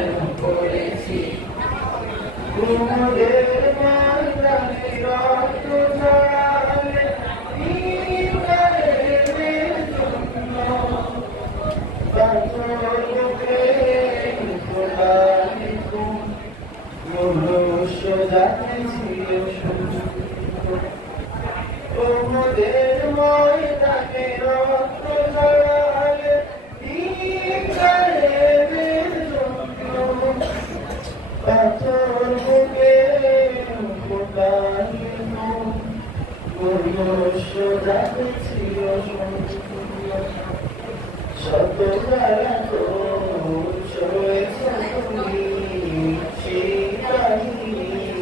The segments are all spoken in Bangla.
যেন করেছি কুমুদের ময়দানে রক্ত ঝরালে ইন্দ্রের জন্য পাথর বুকে ফোটালে মনুষ্য জাতি ছিল কুমুদের ময়দানে রক্ত ঝরালে ইন্দ্রের জন্য পাথর বুকে ফোটালে মনুষ্য জাতি ছিল শত জ্বালা তো সয়েছ তুমি সেই কাহিনী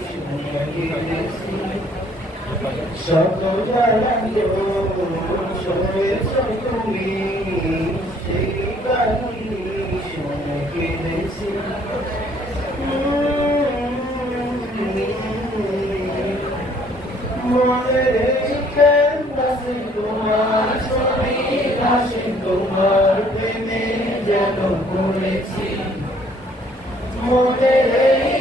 শুনে গেছি শত জ্বালা তো সয়েছ তুমি সেই কাহিনী শুনে গেছি মনের ক্যানভাসে তোমার ছবি ভাসে তোমার প্রেমে যেন পড়েছি মনের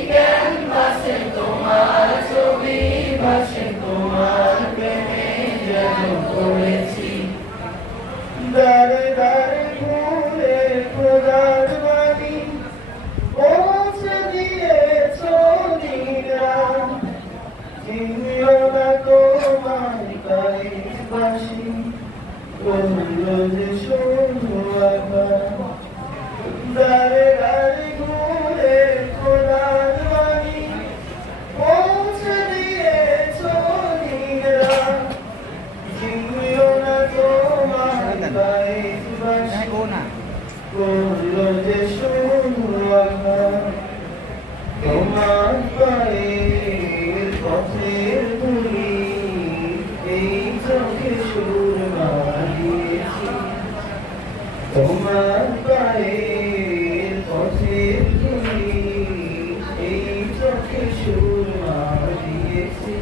ক্যানভাসে তোমার ছবি ভাসে তোমার প্রেমে যেন পড়েছি দাঁড়ে দাঁড়ে ঘুরে খোদার বাণী পৌঁছে দিয়েছ নিরাম চিনিও না তোমার গায়ে বাসি বলল যে শোনো আবার দাঁড়ে দাঁড়ে ঘুরে খোদার বাণী পৌঁছে দিয়েছ নিরাম চিনিও না তোমার গায়ে বাসি বলল যে শোনো আবার তোমার পায়ের পথের ধুলি এই চোখে সুরমা দিয়েছি তোমার পায়ের পথের ধুলি এই চোখে সুরমা দিয়েছি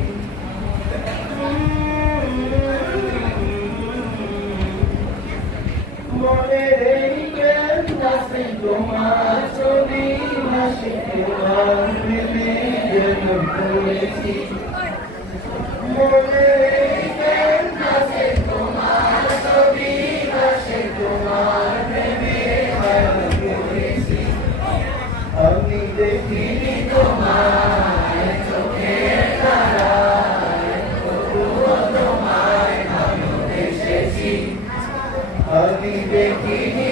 মনের এই ক্যানভাসে তোমার ছবি ভাসে তোমার প্রেমে যেন পড়েছি মনের এই ক্যানভাসে তোমার ছবি ভাসে তোমার প্রেমে যেন পড়েছি আমি দেখিনি তোমায় চোখের তারায় তবুও তোমায় ভালোবেসেছি আমি দেখিনি